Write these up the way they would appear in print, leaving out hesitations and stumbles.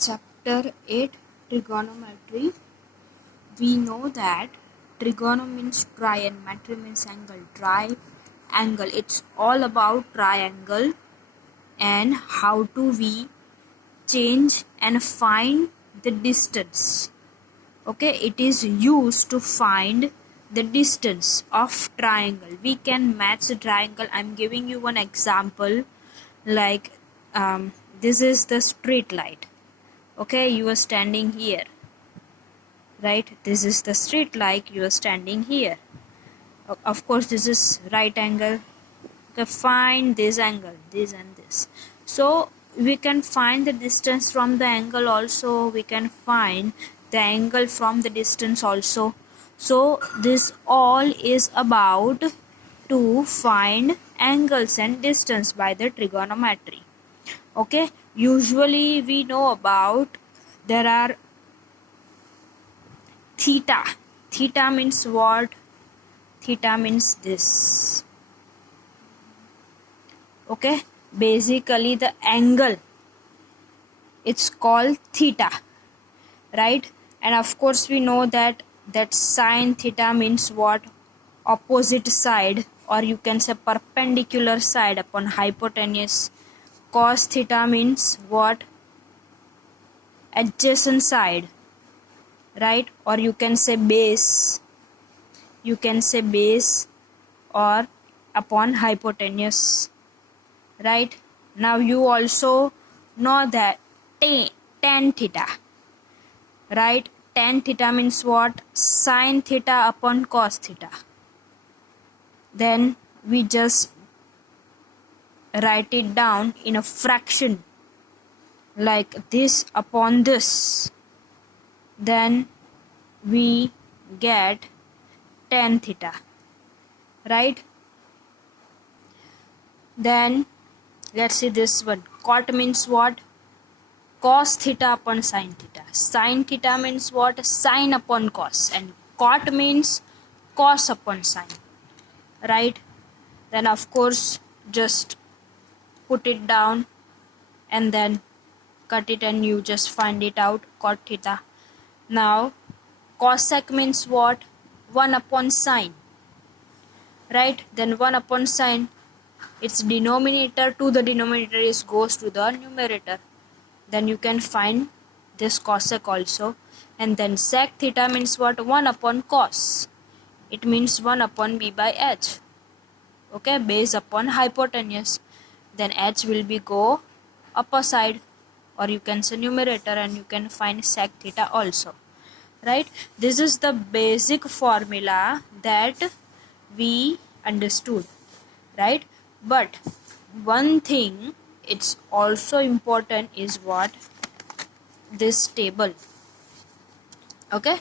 Chapter 8 Trigonometry. We know that trigonometry means try and metry means angle. Triangle. It's all about triangle and how do we change and find the distance. Okay, it is used to find the distance of triangle. We can match the triangle. I'm giving you one example like this is the street light. Okay, you are standing here, right? This is the street light, you are standing here. Of course this is right angle. Okay, find this angle, this and this. So we can find the distance from the angle also, we can find the angle from the distance also. So this all is about to find angles and distance by the trigonometry. Okay, usually we know about there are theta. Theta means what? Theta means this. Okay, basically the angle, it's called theta, right? And of course we know that sine theta means what? Opposite side, or you can say perpendicular side upon hypotenuse. Cos theta means what? Adjacent side, right? Or you can say base, or upon hypotenuse, right? Now you also know that tan theta, right? Tan theta means what? Sin theta upon cos theta. Then we just write it down in a fraction like this upon this. Then we get tan theta, right? Then let's see this one. Cot means what? Cos theta upon sin theta. Sin theta means what? Sin upon cos. And cot means cos upon sin, right? Then of course just put it down and then cut it and you just find it out. Cot theta. Now cosec means what? 1 upon sine, right? Then 1 upon sine, its denominator to the denominator is goes to the numerator. Then you can find this cosec also. And then sec theta means what? 1 upon cos. It means 1 upon b by h. Okay, based upon hypotenuse. Then h will be go upper side, or you can say numerator, and you can find sec theta also, right? This is the basic formula that we understood, right? But one thing it's also important is what? This table. Okay,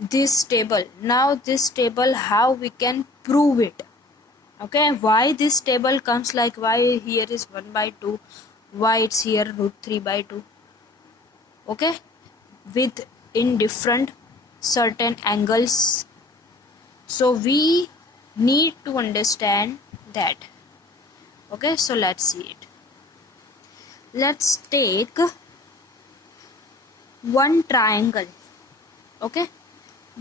this table. Now this table, how we can prove it? Okay, why this table comes like why here is 1 by 2, why it's here root 3 by 2. Okay, with in different certain angles. So we need to understand that. Okay, so let's see it. Let's take one triangle. Okay,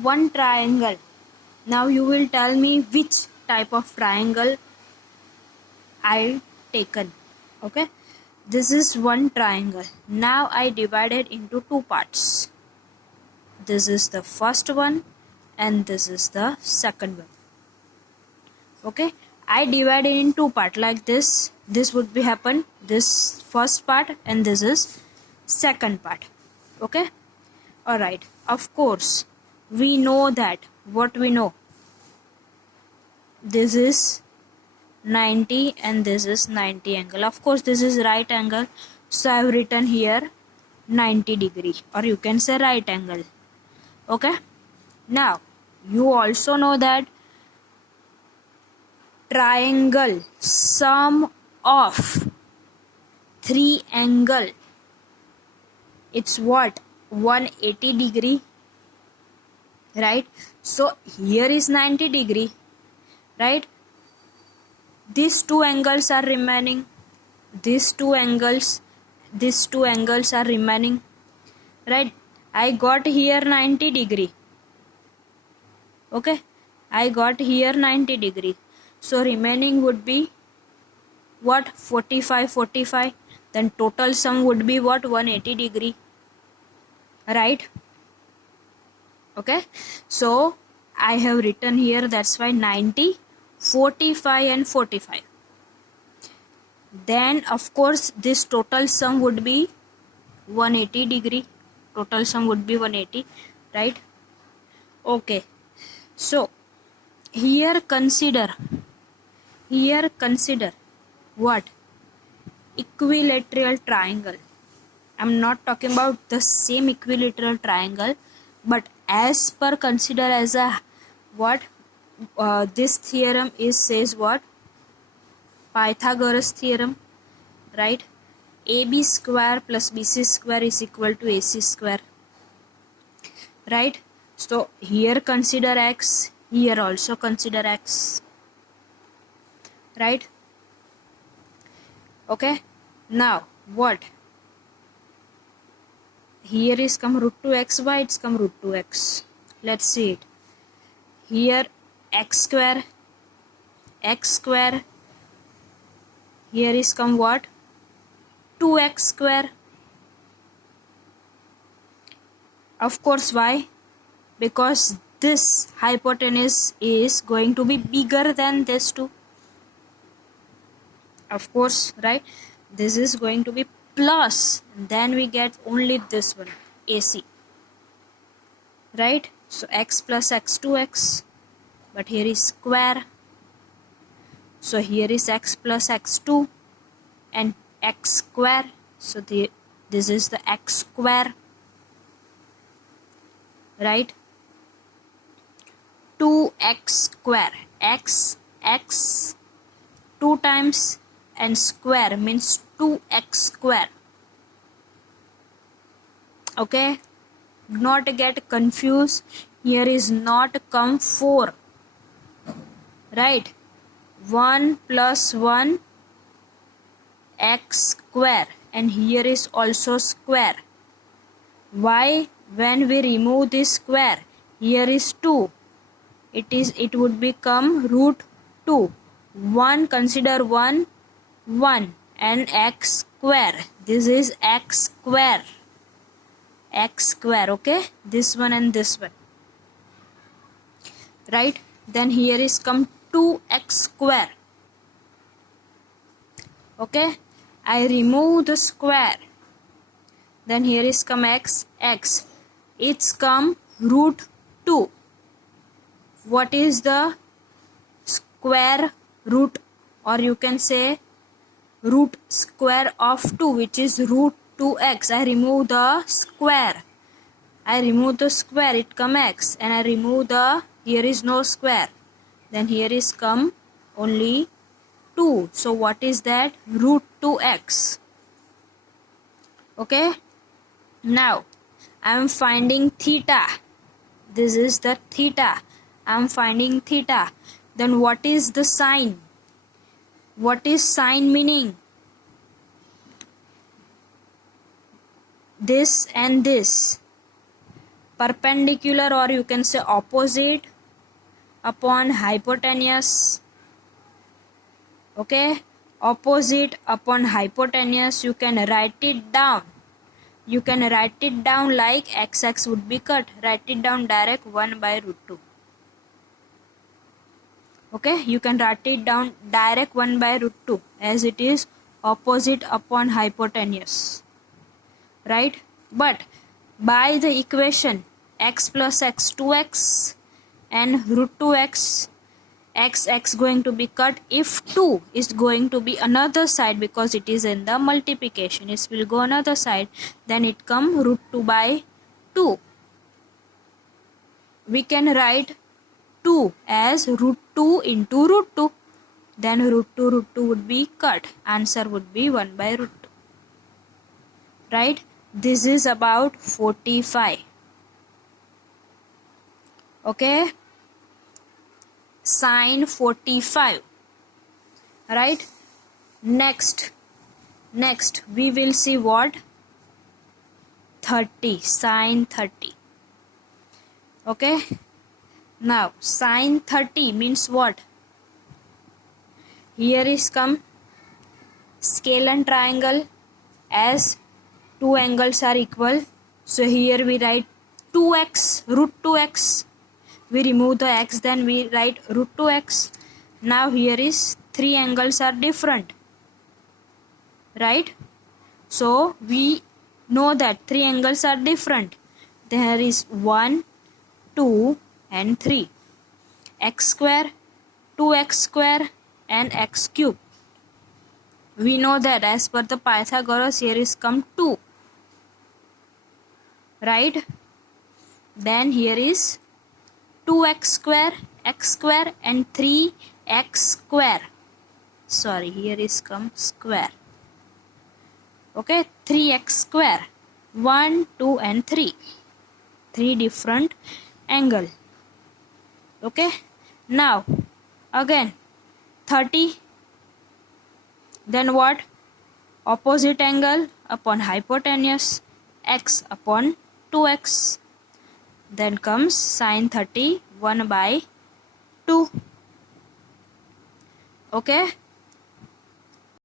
one triangle. Now you will tell me which type of triangle I taken. Okay, this is one triangle. Now I divided into two parts. This is the first one and this is the second one. Okay, I divided in two parts like this. This would be happen this first part and this is second part. Okay, all right. Of course we know that what we know, this is 90 and this is 90 angle. Of course this is right angle, so I have written here 90 degree, or you can say right angle. Okay, now you also know that triangle sum of three angle, it's what? 180 degree, right? So here is 90 degree, right? These two angles are remaining, these two angles are remaining. right? I got here 90 degree. Okay, I got here 90 degree, so remaining would be what? 45. Then total sum would be what? 180 degree, right? Okay, so I have written here, that's why 90, 45 and 45. Then of course this total sum would be 180 degree. Total sum would be 180, right? Okay, so here consider what? Equilateral triangle. I'm not talking about the same equilateral triangle, but as per consider as a what? This theorem is says what? Pythagoras theorem, right? AB square plus BC square is equal to AC square, right? So here consider x, here also consider x, right? Okay, now what? Here is come root 2x, why it's come root 2x? Let's see it. Here x square, here is come what? 2x square. Of course, why? Because this hypotenuse is going to be bigger than this two. Of course, right? This is going to be plus, then we get only this one, AC, right? So x plus x 2x, but here is square, so here is x plus x2 and x square, so this is the x square, right? 2x square, x 2 times and square means 2x square. Okay, not get confused, here is not come 4, right? 1 plus 1 x square, and here is also square. Why? When we remove this square, here is 2, it would become root 2. 1, consider 1 and x square, this is x square, okay, this one and this one, right? Then here is come 2x square. Okay, I remove the square, then here is come x, it's come root 2. What is the square root, or you can say root square of 2, which is root 2x. I remove the square, it come x, and I remove the, here is no square, then here is come only 2. So what is that? Root 2x. Okay, now I am finding theta. This is the theta. I am finding theta. Then what is the sine? What is sine meaning? This and this, perpendicular, or you can say opposite upon hypotenuse. Okay, opposite upon hypotenuse, you can write it down. You can write it down like x would be cut. Write it down direct 1 by root 2. Okay, you can write it down direct 1 by root 2 as it is opposite upon hypotenuse, right? But by the equation x plus x 2x and root 2x, x going to be cut. If 2 is going to be another side, because it is in the multiplication, it will go another side, then it come root 2 by 2. We can write 2 as root 2 into root 2, then root 2 would be cut, answer would be 1 by root 2, right? This is about 45. Okay, sine 45, right? Next we will see what? 30, sine 30. Okay, now sine 30 means what? Here is come scale and triangle. As two angles are equal, so here we write 2x, root 2x. We remove the x, then we write root 2x. Now here is three angles are different, right? So we know that three angles are different. There is 1, 2 and 3. X square, 2x square and x cube. We know that as per the Pythagoras, here is come 2, right? Then here is 2x square, x square and 3x square. Sorry, here is come square. Okay, 3x square. 1, 2 and 3. Three different angle. Okay, now again 30. Then what? Opposite angle upon hypotenuse, x upon 2x. Then comes sine 30, 1 by 2. Okay,